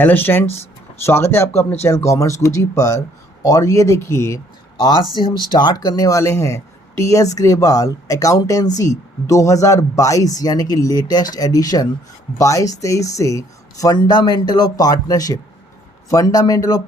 Hello students, स्वागत है आपका अपने चैनल कॉमर्स गुरुजी पर। और ये देखिए, आज से हम स्टार्ट करने वाले हैं टीएस ग्रेवाल अकाउंटेंसी 2022 यानी कि लेटेस्ट एडिशन 22-23 से फंडामेंटल ऑफ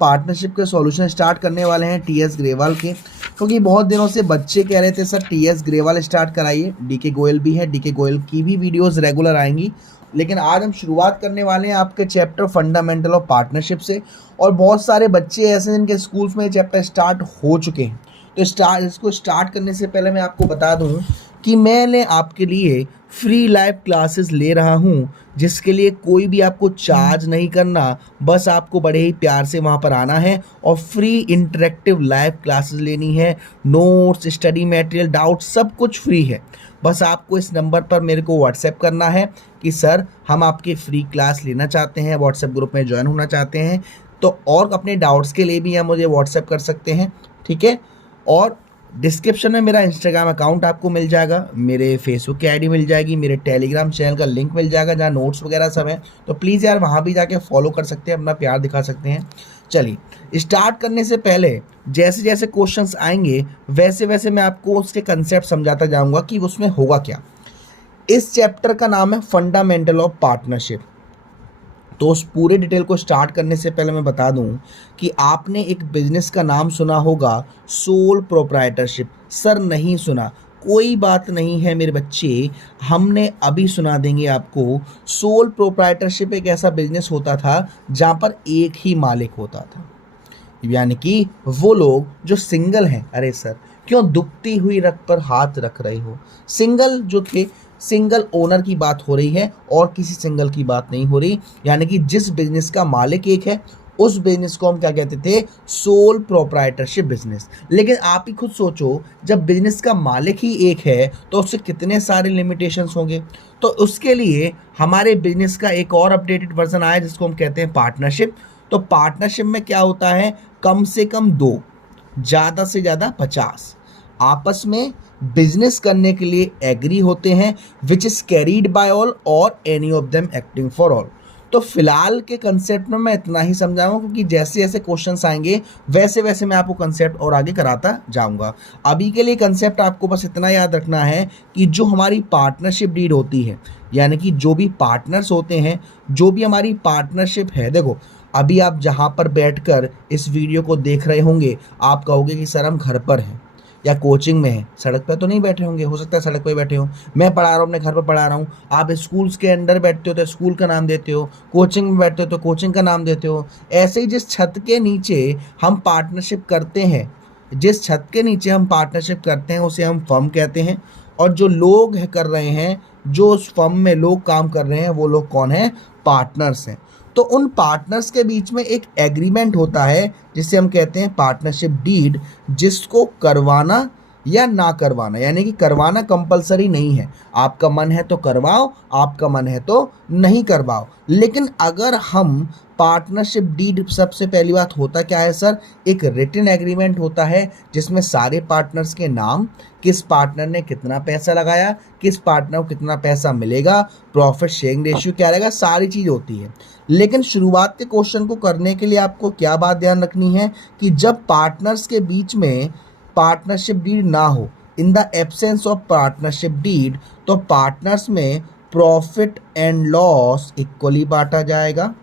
पार्टनरशिप के सॉल्यूशन स्टार्ट करने वाले हैं टीएस ग्रेवाल के। क्योंकि बहुत दिनों से बच्चे कह रहे थे सर टीएस ग्रेवाल स्टार्ट कराइए, डीके गोयल भी है, डीके गोयल की भी वीडियोस रेगुलर आएंगी। लेकिन आज हम शुरुआत करने वाले हैं आपके चैप्टर फंडामेंटल ऑफ पार्टनरशिप से। और बहुत सारे बच्चे ऐसे हैं जिनके स्कूल्स में ये चैप्टर स्टार्ट हो चुके हैं। तो इसको स्टार्ट करने से पहले मैं आपको बता दूं कि मैंने आपके लिए फ्री लाइव क्लासेस ले रहा हूं, जिसके लिए कोई भी आपको चार्ज नहीं करना, बस आपको बड़े ही प्यार से वहां पर आना है और फ्री इंटरेक्टिव लाइव क्लासेस लेनी है। नोट्स, स्टडी मटेरियल, डाउट सब कुछ फ्री है। बस आपको इस नंबर पर मेरे को व्हाट्सएप करना है कि सर हम आपकी फ्री क्लास लेना चाहते हैं, व्हाट्सएप ग्रुप में ज्वाइन होना चाहते हैं। तो और अपने डाउट्स के लिए भी आप मुझे व्हाट्सएप कर सकते हैं, ठीक है। और डिस्क्रिप्शन में मेरा इंस्टाग्राम अकाउंट आपको मिल जाएगा, मेरे फेसबुक की आईडी मिल जाएगी, मेरे टेलीग्राम चैनल का लिंक मिल जाएगा जहाँ नोट्स वगैरह सब हैं। तो प्लीज़ यार वहाँ भी जाके फॉलो कर सकते हैं, अपना प्यार दिखा सकते हैं। चलिए, स्टार्ट करने से पहले जैसे जैसे क्वेश्चंस आएंगे वैसे वैसे मैं आपको उसके कंसेप्ट समझाता जाऊँगा कि उसमें होगा क्या। इस चैप्टर का नाम है फंडामेंटल ऑफ पार्टनरशिप। तो उस पूरे डिटेल को स्टार्ट करने से पहले मैं बता दूं कि आपने एक बिजनेस का नाम सुना होगा, सोल प्रोप्राइटरशिप। सर नहीं सुना, कोई बात नहीं है मेरे बच्चे, हमने अभी सुना देंगे आपको। सोल प्रोप्राइटरशिप एक ऐसा बिजनेस होता था जहां पर एक ही मालिक होता था, यानी कि वो लोग जो सिंगल हैं। अरे सर क्यों दुखती हुई रग पर हाथ रख रहे हो? सिंगल जो थे, सिंगल ओनर की बात हो रही है और किसी सिंगल की बात नहीं हो रही। यानी कि जिस बिजनेस का मालिक एक है उस बिजनेस को हम क्या कहते थे? Sole proprietorship business. लेकिन आप ही खुद सोचो, जब बिजनेस का मालिक ही एक है तो उससे कितने सारे लिमिटेशंस होंगे। तो उसके लिए हमारे बिजनेस का एक और अपडेटेड वर्जन आया जिसको हम कहते हैं पार्टनरशिप। तो पार्टनरशिप में क्या होता है? कम से कम 2, ज़्यादा से ज़्यादा 50 आपस में बिजनेस करने के लिए एग्री होते हैं, which is carried by all और any of them acting for all. तो फिलहाल के कंसेप्ट में मैं इतना ही समझाऊंगा, क्योंकि जैसे जैसे क्वेश्चंस आएंगे वैसे वैसे मैं आपको कंसेप्ट और आगे कराता जाऊंगा। अभी के लिए कंसेप्ट आपको बस इतना याद रखना है कि जो हमारी पार्टनरशिप डीड होती है, यानी कि जो भी पार्टनर्स होते हैं, जो भी हमारी पार्टनरशिप है। देखो, अभी आप जहाँ पर बैठकर इस वीडियो को देख रहे होंगे आप कहोगे कि सर हम घर पर हैं या कोचिंग में हैं, सड़क पर तो नहीं बैठे होंगे। हो सकता है सड़क पर बैठे हो, मैं पढ़ा रहा हूँ, अपने घर पर पढ़ा रहा हूँ। आप स्कूल्स के अंडर बैठते हो तो स्कूल का नाम देते हो, कोचिंग में बैठते हो तो कोचिंग का नाम देते हो। ऐसे ही जिस छत के नीचे हम पार्टनरशिप करते हैं, उसे हम फर्म कहते हैं। और जो लोग कर रहे हैं, जो उस फर्म में लोग काम कर रहे हैं, वो लोग कौन हैं? पार्टनर्स हैं। तो उन पार्टनर्स के बीच में एक एग्रीमेंट होता है जिसे हम कहते हैं पार्टनरशिप डीड, जिसको करवाना या ना करवाना, यानी कि करवाना कंपलसरी नहीं है। आपका मन है तो करवाओ, आपका मन है तो नहीं करवाओ। लेकिन अगर हम पार्टनरशिप डीड, सबसे पहली बात होता क्या है सर? एक रिटन एग्रीमेंट होता है जिसमें सारे पार्टनर्स के नाम, किस पार्टनर ने कितना पैसा लगाया, किस पार्टनर को कितना पैसा मिलेगा, प्रॉफिट शेयरिंग रेशियो क्या रहेगा, सारी चीज़ होती है। लेकिन शुरुआत के क्वेश्चन को करने के लिए आपको क्या बात ध्यान रखनी है कि जब पार्टनर्स के बीच में पार्टनरशिप डीड ना हो, in the absence of partnership deed, तो पार्टनर्स में प्रॉफिट एंड लॉस इक्वली बांटा जाएगा।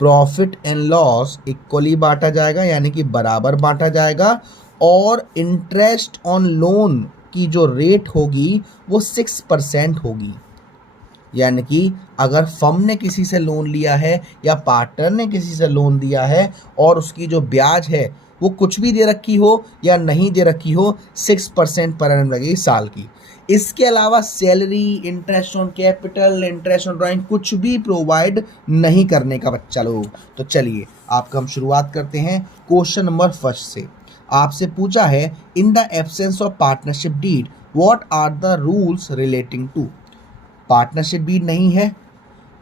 प्रॉफिट एंड लॉस इक्वली बांटा जाएगा, यानी कि बराबर बांटा जाएगा। और इंटरेस्ट ऑन लोन की जो रेट होगी वो 6% होगी। यानी कि अगर फर्म ने किसी से लोन लिया है या पार्टनर ने किसी से लोन दिया है और उसकी जो ब्याज है वो कुछ भी दे रखी हो या नहीं दे रखी हो, 6% पर एनम लगेगी साल की। इसके अलावा salary, interest on capital, interest on drawing कुछ भी प्रोवाइड नहीं करने का बच्चा लोग। तो चलिए आपका हम शुरुआत करते हैं क्वेश्चन नंबर फर्स्ट से। आपसे पूछा है, in the absence of partnership deed what are the rules relating to. Partnership deed नहीं है,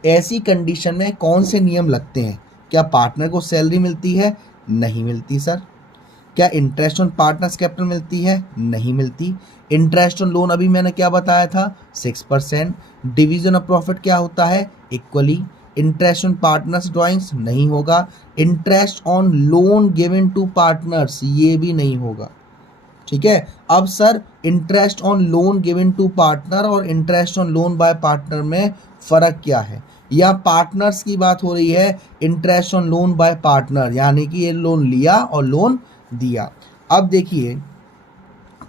ऐसी कंडीशन में कौन से नियम लगते हैं? क्या पार्टनर को सैलरी मिलती है? नहीं मिलती सर। क्या इंटरेस्ट ऑन पार्टनर्स कैपिटल मिलती है? नहीं मिलती। इंटरेस्ट ऑन लोन अभी मैंने क्या बताया था? 6%। डिवीजन ऑफ प्रॉफिट क्या होता है? Equally. Interest on partners drawings नहीं होगा, interest on loan given to partners ये भी नहीं होगा, ठीक है। अब sir interest on loan given to partner और interest on loan by partner में फ़र्क क्या है? या पार्टनर्स की बात हो रही है, interest on loan by partner यानी कि ये लोन लिया और लोन दिया। अब देखिए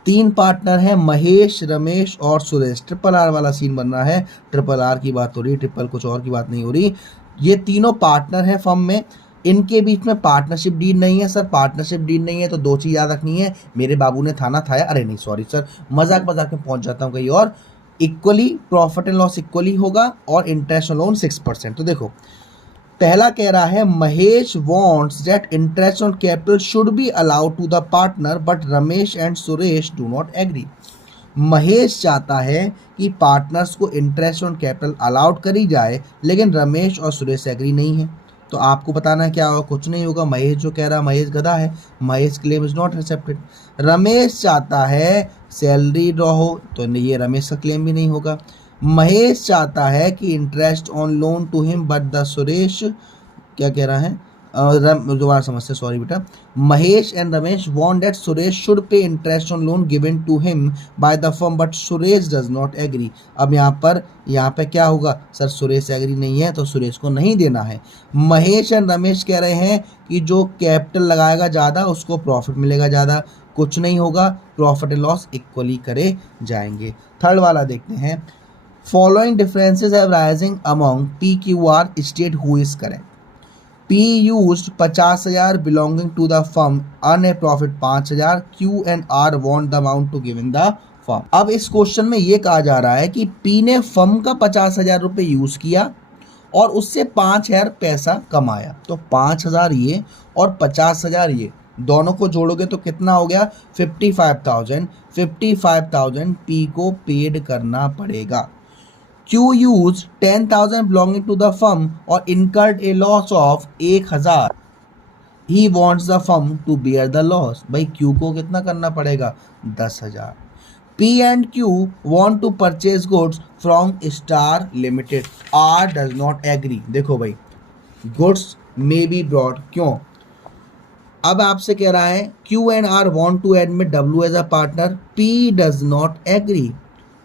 3 पार्टनर हैं, महेश, रमेश और सुरेश। ट्रिपल आर वाला सीन बन रहा है, ट्रिपल आर की बात हो रही है, ट्रिपल कुछ और की बात नहीं हो रही। ये तीनों पार्टनर हैं फर्म में, इनके बीच में पार्टनरशिप डीड नहीं है। सर पार्टनरशिप डीड नहीं है तो 2 चीज़ याद रखनी है, मेरे बाबू ने थाना थाया, अरे नहीं सॉरी सर, मजाक में पहुंच जाता हूँ कहीं और। Equally profit and loss equally होगा और इंटरेस्ट लोन 6%। तो देखो पहला कह रहा है Mahesh wants that interest on capital should be allowed to the partner but Ramesh and Suresh do not agree. Mahesh चाहता है कि पार्टनर्स को इंटरेस्ट ऑन कैपिटल अलाउड करी जाए लेकिन रमेश और सुरेश एग्री नहीं है। तो आपको बताना है क्या होगा, कुछ नहीं होगा। महेश जो कह रहा है, महेश गधा है, Mahesh claim is not accepted. Ramesh चाहता है सैलरी ड्रॉ हो, तो ये रमेश का क्लेम भी नहीं होगा। महेश चाहता है कि interest on loan to him but the Suresh क्या कह रहा है, दोबारा समझते सॉरी बेटा। Mahesh and Ramesh want that Suresh should pay interest on loan given to him by the firm but Suresh does not agree. अब यहाँ पे क्या होगा सर, सुरेश एग्री नहीं है तो सुरेश को नहीं देना है। महेश एंड रमेश कह रहे हैं कि जो कैपिटल लगाएगा ज़्यादा उसको प्रॉफिट मिलेगा ज़्यादा, कुछ नहीं होगा, प्रॉफिट एंड लॉस इक्वली करे जाएंगे। थर्ड वाला देखते हैं, following differences have rising among PQR state who is correct. P used 50,000 belonging to the firm, earn a profit 5,000, Q and R want the amount to given the firm। अब इस question में ये कहा जा रहा है कि P ने फर्म का 50,000 रुपये यूज़ किया और उससे 5,000 पैसा कमाया। तो 5,000 ये और 50,000 ये दोनों को जोड़ोगे तो कितना हो गया 55,000। 55,000 P को पेड करना पड़ेगा। Q used 10,000 belonging to the firm और incurred a loss of 1,000। He wants the firm to bear the loss। भाई Q को कितना करना पड़ेगा 10,000। P and Q want to purchase goods from Star Limited। R does not agree। देखो भाई goods may be brought, क्यों? अब आपसे कह रहा है Q and R want to admit W as a partner, P does not agree।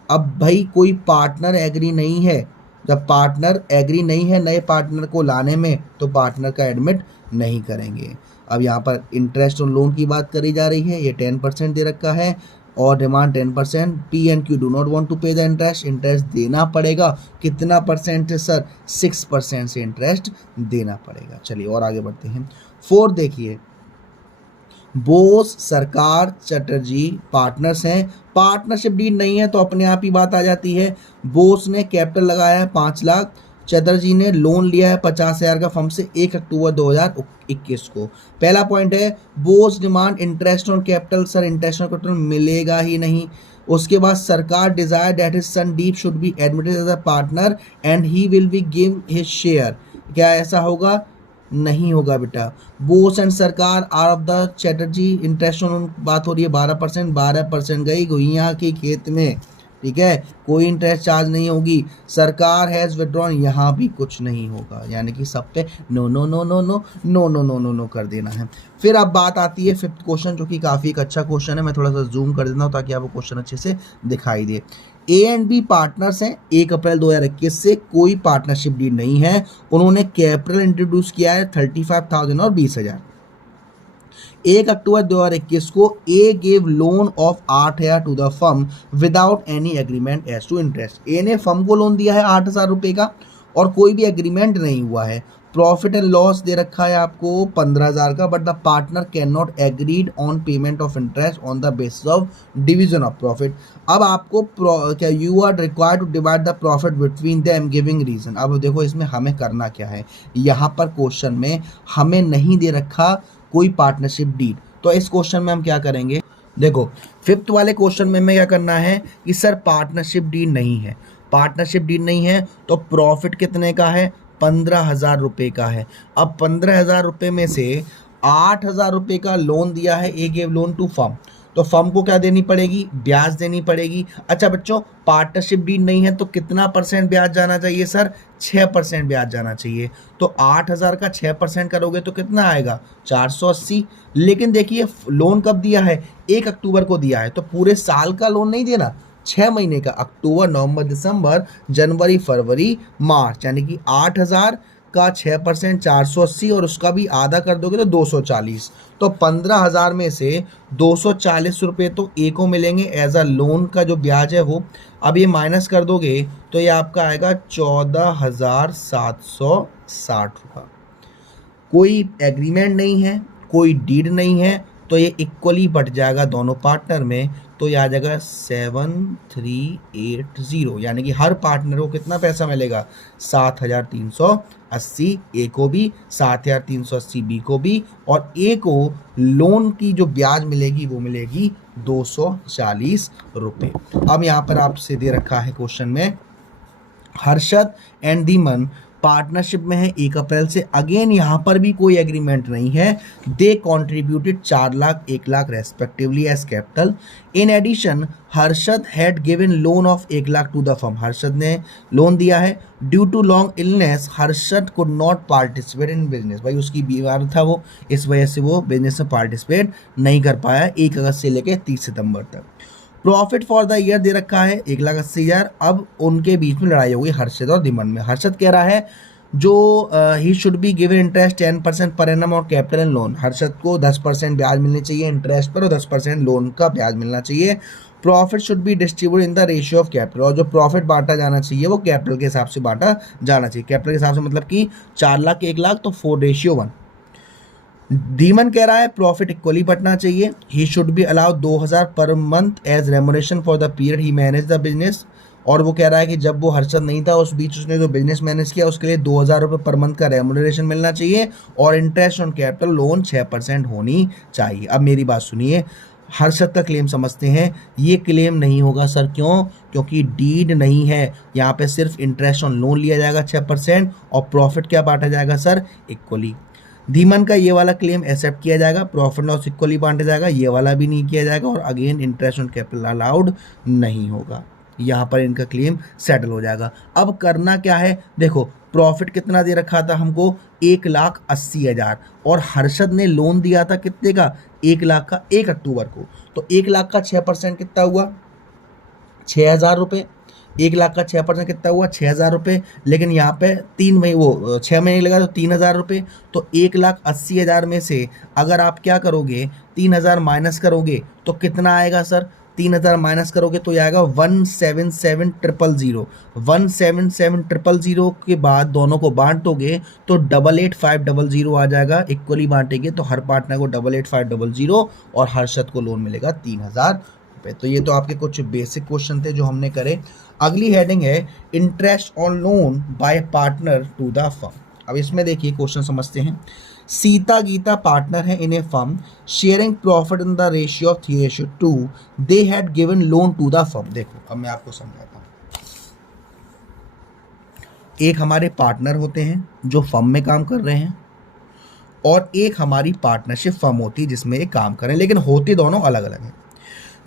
अब भाई कोई पार्टनर एग्री नहीं है, जब पार्टनर एग्री नहीं है नए पार्टनर को लाने में तो पार्टनर का एडमिट नहीं करेंगे। अब यहाँ पर इंटरेस्ट ऑन लोन की बात करी जा रही है, ये 10% दे रखा है और demand 10%। P and Q do not want to pay the interest, interest देना पड़ेगा। कितना परसेंट है सर, 6% से इंटरेस्ट देना पड़ेगा। चलिए और आगे बढ़ते हैं। 4 देखिए, बोस, सरकार, चटर्जी पार्टनर्स हैं, पार्टनरशिप डीड नहीं है तो अपने आप ही बात आ जाती है। बोस ने कैपिटल लगाया है 5 लाख, चटर्जी ने लोन लिया है 50,000 का फर्म से 1 अक्टूबर 2021 को। पहला पॉइंट है Bose demand interest on capital, sir interest on capital मिलेगा ही नहीं। उसके बाद Sarkar desire that his son Deep should be admitted as a partner and he will be give his share, क्या ऐसा होगा? नहीं होगा बेटा। Bose and Sarkar are of the Chatterjee, interest on बात हो रही है 12% गई गुइया के खेत में, ठीक है, कोई इंटरेस्ट चार्ज नहीं होगी। सरकार हैज़ विड्रॉन, यहाँ भी कुछ नहीं होगा, यानी कि सब पे no no no no no no no no no no कर देना है। फिर अब बात आती है 5th क्वेश्चन, जो कि काफ़ी एक अच्छा क्वेश्चन है। मैं थोड़ा सा जूम कर देता हूँ ताकि आपको क्वेश्चन अच्छे से दिखाई दे। A एंड B पार्टनर्स हैं, 1 अप्रैल 2021 से कोई पार्टनरशिप डील नहीं है। उन्होंने कैपिटल इंट्रोड्यूस किया है 35,000 और 20,000। 1 अक्टूबर 2021 को A gave loan of 8,000 to the firm without any agreement as to interest. A ने फर्म को लोन दिया है 8,000 रुपये का और कोई भी एग्रीमेंट नहीं हुआ है। प्रॉफिट एंड लॉस दे रखा है आपको 15,000 का, but the partner can not agreed on payment of interest on the basis of division of profit. अब आपको क्या you are required to divide the profit between them giving reason. अब देखो इसमें हमें करना क्या है, यहाँ पर क्वेश्चन में हमें नहीं दे रखा कोई पार्टनरशिप डीड, तो इस क्वेश्चन में हम क्या करेंगे, देखो 5th वाले क्वेश्चन में हमें क्या करना है कि सर पार्टनरशिप डीड नहीं है। पार्टनरशिप डीड नहीं है तो प्रॉफिट कितने का है, 15,000 रुपये का है। अब 15,000 रुपये में से 8,000 रुपये का लोन दिया है, ए गेव लोन टू फर्म, तो फर्म को क्या देनी पड़ेगी, ब्याज देनी पड़ेगी। अच्छा बच्चों, पार्टनरशिप डीड नहीं है तो कितना परसेंट ब्याज जाना चाहिए सर, 6% ब्याज जाना चाहिए। तो 8,000 का 6% करोगे तो कितना आएगा, 480। लेकिन देखिए लोन कब दिया है, 1 अक्टूबर को दिया है, तो पूरे साल का लोन नहीं देना, 6 महीने का, अक्टूबर नवंबर दिसंबर जनवरी फरवरी मार्च, यानी कि 8,000 का 6% 480 और उसका भी आधा कर दोगे तो 240। तो 15,000 में से 240 रुपये तो ए को मिलेंगे एज अ लोन का जो ब्याज है वो। अब ये माइनस कर दोगे तो ये आपका आएगा 14,760 रुपये। कोई एग्रीमेंट नहीं है, कोई डीड नहीं है, तो ये इक्वली बट जाएगा दोनों पार्टनर में, तो ये आ जाएगा 7380, यानी कि हर पार्टनर को कितना पैसा मिलेगा, 7,380 ए को भी, 7,380 बी को भी, और ए को लोन की जो ब्याज मिलेगी वो मिलेगी 240 रुपये। अब यहाँ पर आपसे दे रखा है क्वेश्चन में, हर्षद एंड धीमन पार्टनरशिप में है 1 अप्रैल से, अगेन यहाँ पर भी कोई एग्रीमेंट नहीं है। They contributed 4 lakh 1 lakh respectively as capital. In addition Harshad had given loan of 1 lakh to the firm, Harshad ने लोन दिया है। Due to long illness Harshad could not participate in business, भाई उसकी बीमार था वो, इस वजह से वो बिजनेस में पार्टिसिपेट नहीं कर पाया 1 अगस्त से लेकर 30 सितंबर तक। प्रॉफिट फॉर द ईयर दे रखा है 1,80,000। अब उनके बीच में लड़ाई हो गई हर्षद और धीमन में। हर्षद कह रहा है जो he should be given interest 10% per annum और कैपिटल एंड लोन, हर्षद को 10% ब्याज मिलनी चाहिए इंटरेस्ट पर और 10% लोन का ब्याज मिलना चाहिए। Profit should be distribute in the ratio of capital, और जो प्रॉफिट बांटा जाना चाहिए वो कैपिटल के हिसाब से बांटा जाना चाहिए। कैपिटल के हिसाब से मतलब कि 4 लाख 1 लाख तो 4:1। धीमन कह रहा है प्रॉफिट इक्वली बंटना चाहिए। He should be allowed 2,000 per month as remuneration for the period he manage the business, और वो कह रहा है कि जब वो हर्षद नहीं था उस बीच उसने जो बिजनेस मैनेज किया उसके लिए 2,000 रुपये पर मंथ का रेमोनेशन मिलना चाहिए, और इंटरेस्ट ऑन कैपिटल लोन 6% होनी चाहिए। अब मेरी बात सुनिए, हर्षद का क्लेम समझते हैं। ये क्लेम नहीं होगा सर, क्यों, क्योंकि डीड नहीं है, यहाँ पे सिर्फ इंटरेस्ट ऑन लोन लिया जाएगा 6% और प्रॉफिट क्या बांटा जाएगा सर, इक्वली। धीमन का ये वाला क्लेम एक्सेप्ट किया जाएगा, प्रॉफिट लॉस इक्वली बांटा जाएगा, ये वाला भी नहीं किया जाएगा, और again interest on capital allowed नहीं होगा। यहाँ पर इनका क्लेम सेटल हो जाएगा। अब करना क्या है, देखो प्रॉफिट कितना दे रखा था हमको, 1,80,000, और हर्षद ने लोन दिया था कितने का, 1 लाख का 1 अक्टूबर को, तो 1 लाख का 6% कितना हुआ, 6,000 रुपये। 1 लाख का 6% कितना हुआ, 6,000 रुपये। लेकिन यहाँ पे 6 महीने लगा तो 3,000 रुपये। तो 1,80,000 में से अगर आप क्या करोगे, 3,000 माइनस करोगे तो कितना आएगा सर, 3,000 माइनस करोगे तो आएगा 177,000। 177,000 के बाद दोनों को बांट दोगे तो 88,500 आ जाएगा। इक्वली बांटेंगे तो हर पार्टनर को 88,500 और हर्षद को लोन मिलेगा 3,000 रुपये। तो ये तो आपके कुछ बेसिक क्वेश्चन थे जो हमने करे। अगली हेडिंग है interest on loan by partner to the firm. अब इसमें देखिए क्वेश्चन समझते हैं। सीता गीता पार्टनर है in a firm sharing profit in the ratio of 3:2। They had given loan to the firm. देखो अब मैं आपको समझाता हूँ। एक हमारे पार्टनर होते हैं जो फर्म में काम कर रहे हैं, और एक हमारी पार्टनरशिप फर्म होती है जिसमें ये काम करें, लेकिन होते दोनों अलग अलग हैं।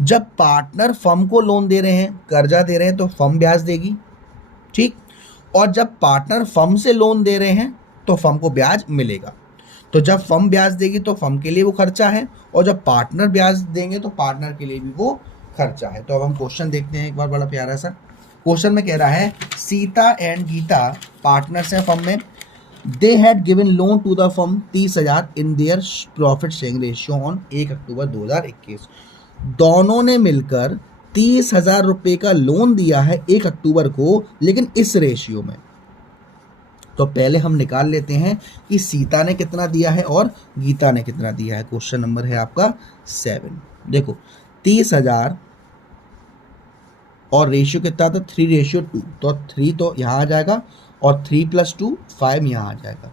जब पार्टनर फर्म को लोन दे रहे हैं, कर्जा दे रहे हैं, तो फर्म ब्याज देगी, ठीक। और जब पार्टनर फर्म से लोन दे रहे हैं तो फर्म को ब्याज मिलेगा। तो जब फर्म ब्याज देगी तो फर्म के लिए वो खर्चा है, और जब पार्टनर ब्याज देंगे तो पार्टनर के लिए भी वो खर्चा है। तो अब हम क्वेश्चन देखते हैं एक बार, बड़ा प्यारा सा क्वेश्चन में कह रहा है सीता एंड गीता पार्टनर्स हैं फर्म में। They had given loan to the firm 30,000 in their profit sharing ratio on 1 October 2021। दोनों ने मिलकर 30,000 रुपये का लोन दिया है 1 अक्टूबर को, लेकिन इस रेशियो में। तो पहले हम निकाल लेते हैं कि सीता ने कितना दिया है और गीता ने कितना दिया है। क्वेश्चन नंबर है आपका 7। देखो 30,000 और रेशियो कितना था, 3:2। तो 3 तो यहाँ आ जाएगा और 3 + 2 5 यहाँ आ जाएगा।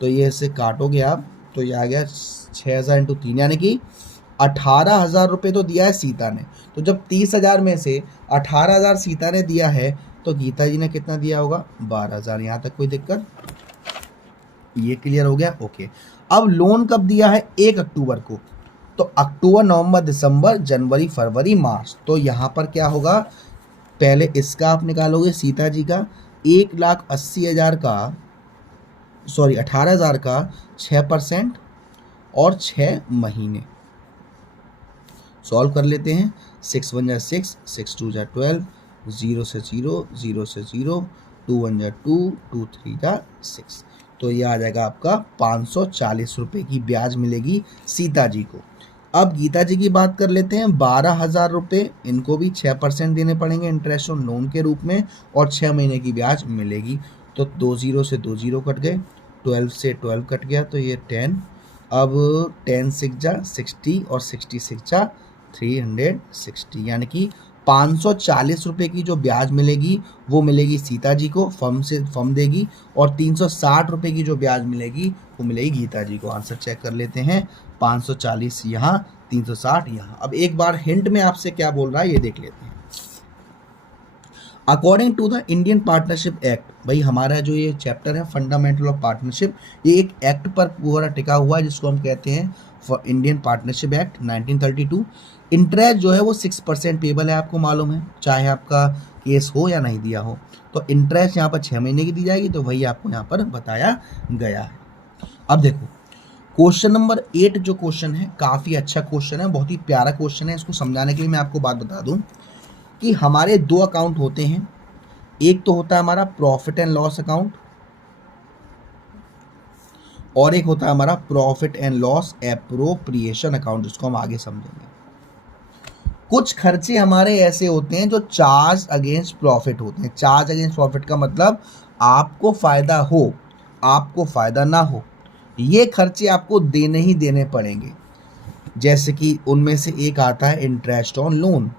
तो ये इसे काटोगे आप तो ये आ गया 6,000 × 3, यानी कि 18,000 रुपये तो दिया है सीता ने। तो जब 30,000 में से 18,000 सीता ने दिया है तो गीता जी ने कितना दिया होगा, 12,000। यहाँ तक कोई दिक्कत, ये क्लियर हो गया, ओके। अब लोन कब दिया है, 1 अक्टूबर को। तो अक्टूबर, नवंबर, दिसंबर, जनवरी, फरवरी, मार्च, तो यहाँ पर क्या होगा, पहले इसका आप निकालोगे सीता जी का 1,80,000 का, सॉरी 18,000 का 6% और 6 महीने। सॉल्व कर लेते हैं। 6 1 जा 6, 6 2 जा 12, 0 से 0, 0 से 0, 2 1 जा 2, 2 3 जा 6, तो ये आ जाएगा आपका 540 रुपये की ब्याज मिलेगी सीता जी को। अब गीता जी की बात कर लेते हैं। 12,000 रुपये, इनको भी 6% देने पड़ेंगे इंटरेस्ट ऑन लोन के रूप में, और 6 महीने की ब्याज मिलेगी। तो 2 0 से 2 0 कट गए, 12 से 12 कट गया, तो ये 10। अब 10 6 जा 60 और 60 6 जा 360, यानी कि 540 रुपये की जो ब्याज मिलेगी वो मिलेगी सीता जी को, फर्म देगी, और 360 रुपये की जो ब्याज मिलेगी वो मिलेगी गीता जी को। आंसर चेक कर लेते हैं। 540 यहाँ, 360 यहाँ। अब एक बार हिंट में आपसे क्या बोल रहा है ये देख लेते हैं। According to the Indian partnership act, भाई हमारा जो ये चैप्टर है फंडामेंटल ऑफ पार्टनरशिप, ये एक एक्ट पर पूरा टिका हुआ है जिसको हम कहते हैं इंडियन पार्टनरशिप एक्ट 1932। इंटरेस्ट जो है वो 6% पेबल है, आपको मालूम है, चाहे आपका केस हो या नहीं दिया हो। तो इंटरेस्ट यहाँ पर 6 महीने की दी जाएगी, तो वही आपको यहाँ पर बताया गया है। अब देखो क्वेश्चन नंबर 8 जो क्वेश्चन है काफ़ी अच्छा क्वेश्चन है, बहुत ही प्यारा क्वेश्चन है। इसको समझाने के लिए मैं आपको बात बता दूं कि हमारे 2 अकाउंट होते हैं। एक तो होता है हमारा प्रॉफिट एंड लॉस अकाउंट, और एक होता है हमारा profit and loss appropriation account, जिसको हम आगे समझेंगे। कुछ खर्चे हमारे ऐसे होते हैं जो चार्ज अगेंस्ट प्रॉफिट होते हैं। चार्ज अगेंस्ट प्रॉफिट का मतलब आपको फ़ायदा हो, आपको फ़ायदा ना हो, ये खर्चे आपको देने ही देने पड़ेंगे। जैसे कि उनमें से एक आता है इंटरेस्ट ऑन लोन।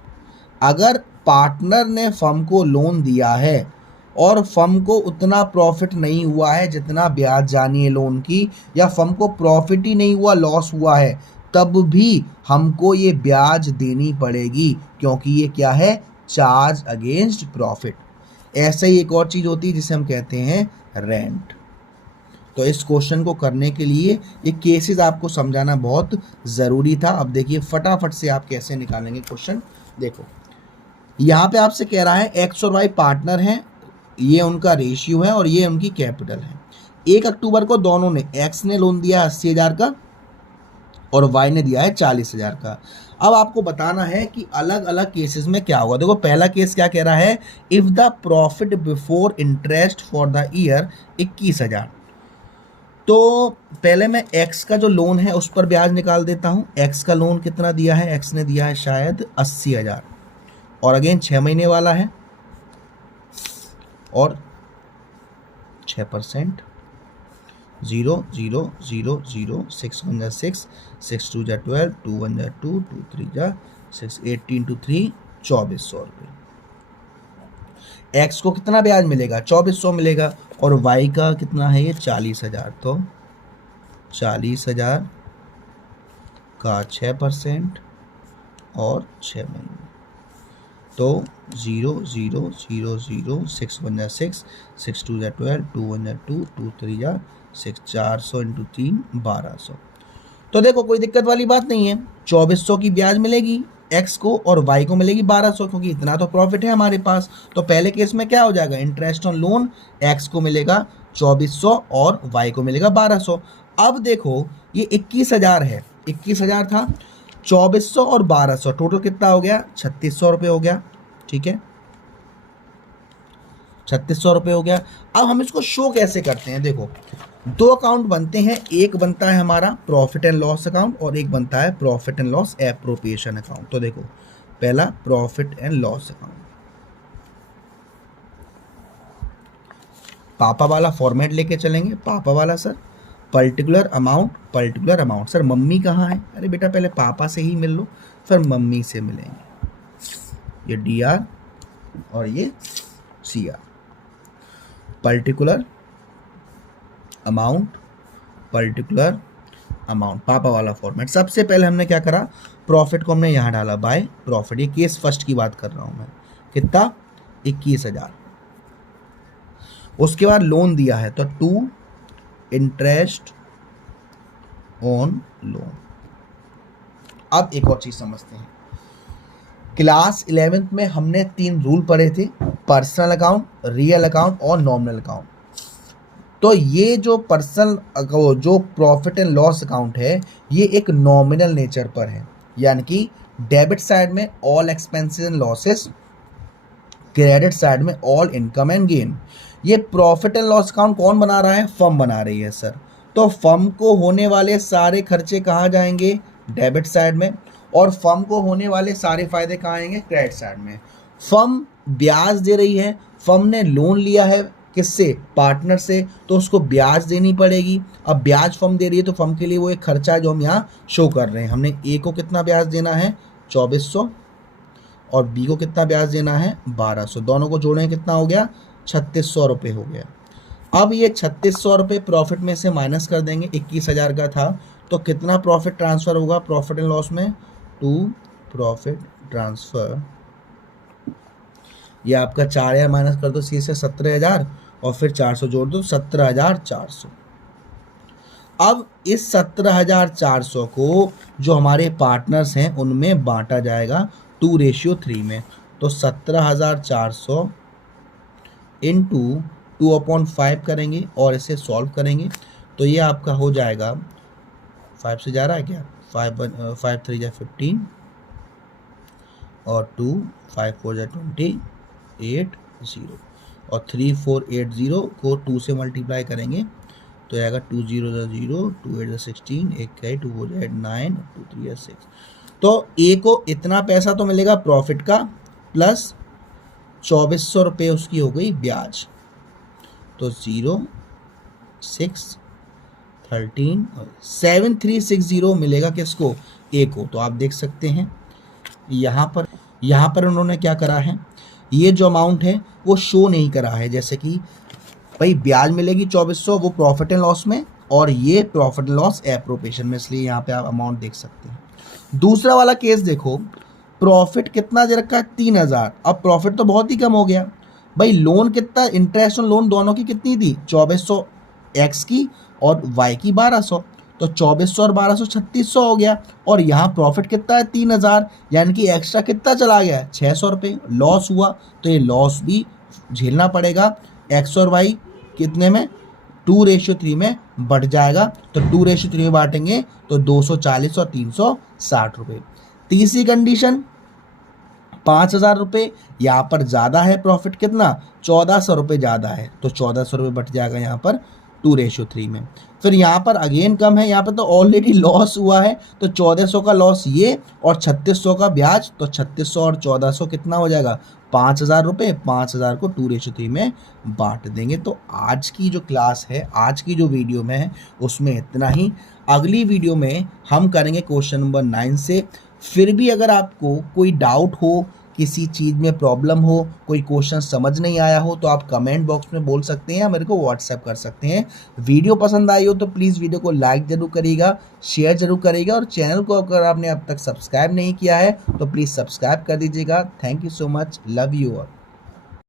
अगर पार्टनर ने फर्म को लोन दिया है और फर्म को उतना प्रॉफिट नहीं हुआ है जितना ब्याज जानी है लोन की, या फर्म को प्रॉफिट ही नहीं हुआ, लॉस हुआ है, तब भी हमको ये ब्याज देनी पड़ेगी, क्योंकि ये क्या है, चार्ज अगेंस्ट प्रॉफिट। ऐसा ही एक और चीज़ होती है जिसे हम कहते हैं रेंट। तो इस क्वेश्चन को करने के लिए ये केसेस आपको समझाना बहुत ज़रूरी था। अब देखिए फटाफट से आप कैसे निकालेंगे क्वेश्चन। देखो यहाँ पे आपसे कह रहा है एक्स और वाई पार्टनर हैं, ये उनका रेशियो है और ये उनकी कैपिटल है। 1 अक्टूबर को दोनों ने, एक्स ने लोन दिया 80,000 का और वाई ने दिया है 40,000 का। अब आपको बताना है कि अलग अलग केसेस में क्या होगा। देखो पहला केस क्या कह रहा है, if the profit before interest for the year 21,000। तो पहले मैं एक्स का जो लोन है उस पर ब्याज निकाल देता हूँ। एक्स का लोन कितना दिया है, एक्स ने दिया है शायद 80,000, और अगेन 6 महीने वाला है, और 6%, 0 0 0 0, 6 1 जा 6, 6 2 जा 12, 2 1 जा 2, 2 3 जा 6, 18 to 3, 2400 रुपये। एक्स को कितना ब्याज मिलेगा, 2400 मिलेगा, और वाई का कितना है ये 40,000। तो 40,000 का 6% और 6 महीने, तो 0 0 0 0, 6 1 जा 6, 6 2 जा 12, 2 1 जा 2, 2 3 जा 6, 400 इंटू 3, 1200। तो देखो कोई दिक्कत वाली बात नहीं है, 2400 की ब्याज मिलेगी एक्स को और वाई को मिलेगी 1200, क्योंकि इतना तो प्रॉफिट है हमारे पास। तो पहले केस में क्या हो जाएगा, इंटरेस्ट ऑन लोन एक्स को मिलेगा 2400 और वाई को मिलेगा 1200। अब देखो ये 21,000 है, 21,000 था, 2400 और 1200 टोटल कितना हो गया, 3600 रुपये हो गया। ठीक है, 3600 रुपये हो गया। अब हम इसको शो कैसे करते हैं, देखो 2 अकाउंट बनते हैं, एक बनता है हमारा प्रॉफिट एंड लॉस अकाउंट और एक बनता है profit and loss appropriation account. तो देखो पहला प्रॉफिट एंड लॉस अकाउंट, पापा वाला फॉर्मेट लेके चलेंगे। पापा वाला sir particular amount. Sir mummy कहाँ है, अरे बेटा पहले पापा से ही मिल लो, फिर मम्मी से मिलेंगे। ये DR और ये CR। पर्टिकुलर अमाउंट पापा वाला फॉर्मेट। सबसे पहले हमने क्या करा, प्रॉफिट को हमने यहाँ डाला बाय प्रॉफिट। ये केस फर्स्ट की बात कर रहा हूँ मैं, कितना 21,000। उसके बाद लोन दिया है तो 2 इंटरेस्ट ऑन लोन, अब एक और चीज़ समझते हैं। क्लास 11th में हमने 3 रूल पढ़े थे, पर्सनल अकाउंट, रियल अकाउंट और नॉमिनल अकाउंट। तो ये जो जो प्रॉफिट एंड लॉस अकाउंट है, ये एक नॉमिनल नेचर पर है, यानी कि डेबिट साइड में all expenses and losses, credit side में ऑल इनकम एंड गेन। ये प्रॉफिट एंड लॉस अकाउंट कौन बना रहा है? फर्म बना रही है सर। तो फर्म को होने वाले सारे खर्चे कहाँ जाएंगे? डेबिट साइड में। और फर्म को होने वाले सारे फायदे कहाँ आएंगे? क्रेडिट साइड में। फर्म ब्याज दे रही है, फर्म ने लोन लिया है किससे? पार्टनर से, तो उसको ब्याज देनी पड़ेगी। अब ब्याज फर्म दे रही है तो फर्म के लिए वो एक खर्चा है जो हम यहाँ शो कर रहे हैं। हमने ए को कितना ब्याज देना है? 2400, और बी को कितना ब्याज देना है? 1200। दोनों को जोड़ें कितना हो गया? 3600 रुपये हो गया। अब ये 3600 रुपये प्रॉफिट में से माइनस कर देंगे, 21,000 का था, तो कितना प्रॉफिट ट्रांसफ़र होगा प्रॉफिट एंड लॉस में? टू प्रॉफिट ट्रांसफ़र, ये आपका 4000 माइनस कर दो सी से 17,000, और फिर 400 जोड़ दो, 17,400। अब इस 17,400 को जो हमारे पार्टनर्स हैं उनमें बांटा जाएगा 2:3 में। तो 17,400 इंटू 2/5 करेंगे और इसे सॉल्व करेंगे, तो ये आपका हो जाएगा, 5 से जा रहा है क्या? 5 3 जा 15 और 2 5 4 जा 28 0, और 3480 को 2 से मल्टीप्लाई करेंगे तो आएगा 2 0 0, 2 8 16, 1 2 हो जाए 9, 2 3 6। तो ए को इतना पैसा तो मिलेगा प्रॉफिट का, प्लस 2400 रुपये उसकी हो गई ब्याज, तो 0 6 13 7360 मिलेगा किसको? ए को। तो आप देख सकते हैं यहाँ पर उन्होंने क्या करा है, ये जो अमाउंट है वो शो नहीं करा है। जैसे कि भाई ब्याज मिलेगी 2400, वो प्रॉफिट एंड लॉस में, और ये प्रॉफिट एंड लॉस एप्रोप्रिएशन में, इसलिए यहाँ पे आप अमाउंट देख सकते हैं। दूसरा वाला केस देखो, प्रॉफिट कितना दे रखा है? 3000। अब प्रॉफिट तो बहुत ही कम हो गया भाई। लोन कितना, इंटरेस्ट और लोन दोनों की कितनी थी? 2400 एक्स की और वाई की 1200, तो 2400 और 1200 3600 हो गया। और यहाँ प्रॉफिट कितना है? 3000, यानी कि एक्स्ट्रा कितना चला गया है? 600 रुपये लॉस हुआ, तो ये लॉस भी झेलना पड़ेगा। एक्स और वाई कितने में? 2:3 में बढ़ जाएगा, तो 2:3 में बांटेंगे तो 240 और 360 रुपये। तीसरी कंडीशन, 5000 रुपये, यहाँ पर ज़्यादा है प्रॉफिट, कितना? 1400 रुपये ज़्यादा है, तो 1400 रुपये बट जाएगा यहाँ पर 2:3 में। फिर यहाँ पर अगेन कम है, यहाँ पर तो ऑलरेडी लॉस हुआ है, तो 1400 का लॉस ये और 3600 का ब्याज, तो 3600 और 1400 कितना हो जाएगा? 5000 रुपये। 5000 को 2:3 में बांट देंगे। तो आज की जो क्लास है, आज की जो वीडियो में है, उसमें इतना ही। अगली वीडियो में हम करेंगे क्वेश्चन नंबर 9 से। फिर भी अगर आपको कोई डाउट हो, किसी चीज़ में प्रॉब्लम हो, कोई क्वेश्चन समझ नहीं आया हो, तो आप कमेंट बॉक्स में बोल सकते हैं या मेरे को व्हाट्सएप कर सकते हैं। वीडियो पसंद आई हो तो प्लीज़ वीडियो को लाइक ज़रूर करिएगा, शेयर ज़रूर करिएगा, और चैनल को अगर आपने अब तक सब्सक्राइब नहीं किया है तो प्लीज़ सब्सक्राइब कर दीजिएगा। Thank you so much, love you all.